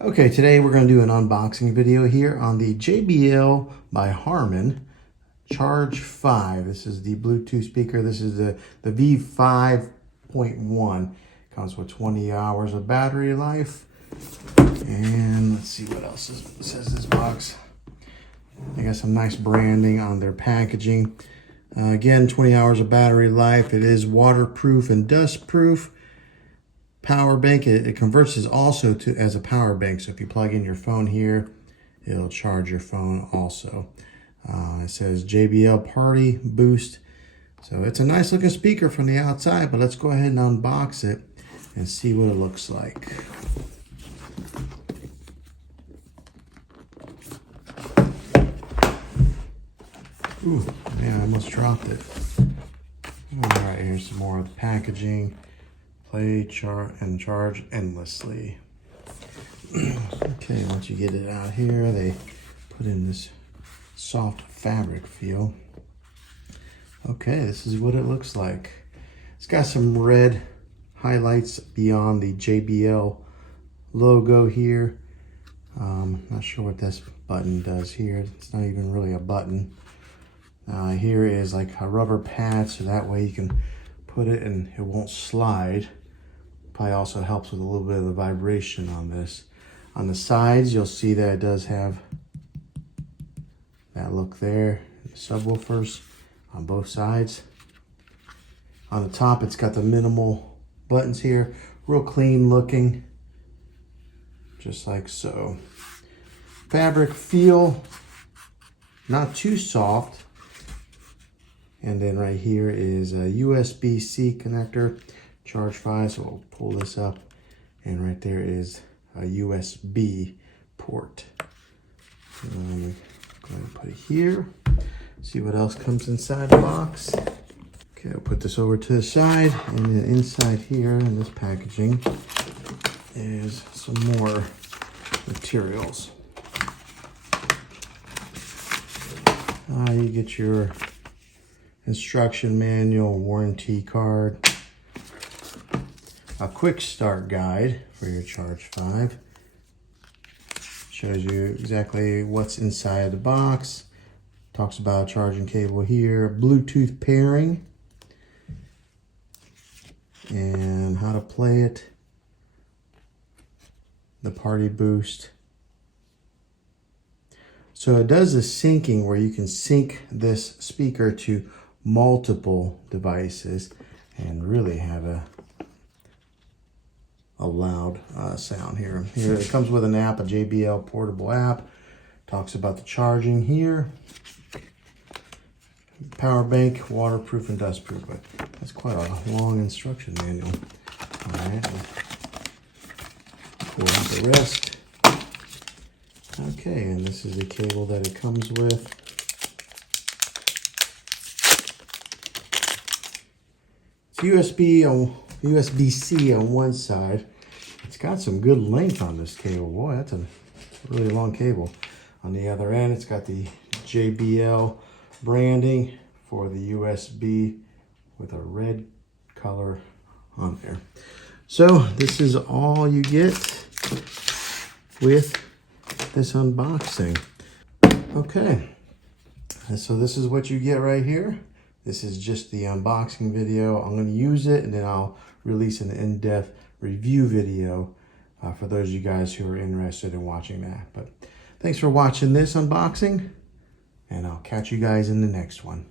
Okay, today we're going to do an unboxing video here on the JBL by Harman Charge 5. This is the Bluetooth speaker. This is the V5.1. Comes with 20 hours of battery life. And let's see what else says this box. They got some nice branding on their packaging. Again, 20 hours of battery life. It is waterproof and dust proof. Power bank, it converts this also to as a power bank. So if you plug in your phone here, it'll charge your phone also. It says JBL Party Boost. So it's a nice looking speaker from the outside, but let's go ahead and unbox it and see what it looks like. Ooh, man, I almost dropped it. All right, here's some more of the packaging. Play, and charge endlessly. Okay, once you get it out here, they put in this soft fabric feel. Okay, this is what it looks like. It's got some red highlights beyond the JBL logo here. Not sure what this button does here. It's not even really a button. Here is like a rubber pad, so that way you can put it and it won't slide. Probably also helps with a little bit of the vibration on this. On the sides, you'll see that it does have that look there. Subwoofers on both sides. On the top, it's got the minimal buttons here. Real clean looking. Just like so. Fabric feel, not too soft. And then right here is a USB-C connector. Charge 5, so we'll pull this up, and right there is a USB port. Go ahead and put it here. See what else comes inside the box. Okay, I'll put this over to the side, and then inside here in this packaging is some more materials. You get your instruction manual, warranty card, a quick start guide for your Charge 5. Shows you exactly what's inside the box. Talks about charging cable here, Bluetooth pairing, and how to play it, the Party Boost. So it does the syncing where you can sync this speaker to multiple devices and really have a loud sound here. Here it comes with an app, a JBL portable app. Talks about the charging here. Power bank, waterproof and dustproof. But that's quite a long instruction manual. All right, pull out the rest. Okay, and this is the cable that it comes with. It's USB-C on one side. It's got some good length on this cable. Boy, that's a really long cable. On the other end, it's got the JBL branding for the USB with a red color on there. So this is all you get with this unboxing. Okay, and so this is what you get right here. This is just the unboxing video. I'm going to use it, and then I'll release an in-depth review video for those of you guys who are interested in watching that. But thanks for watching this unboxing, and I'll catch you guys in the next one.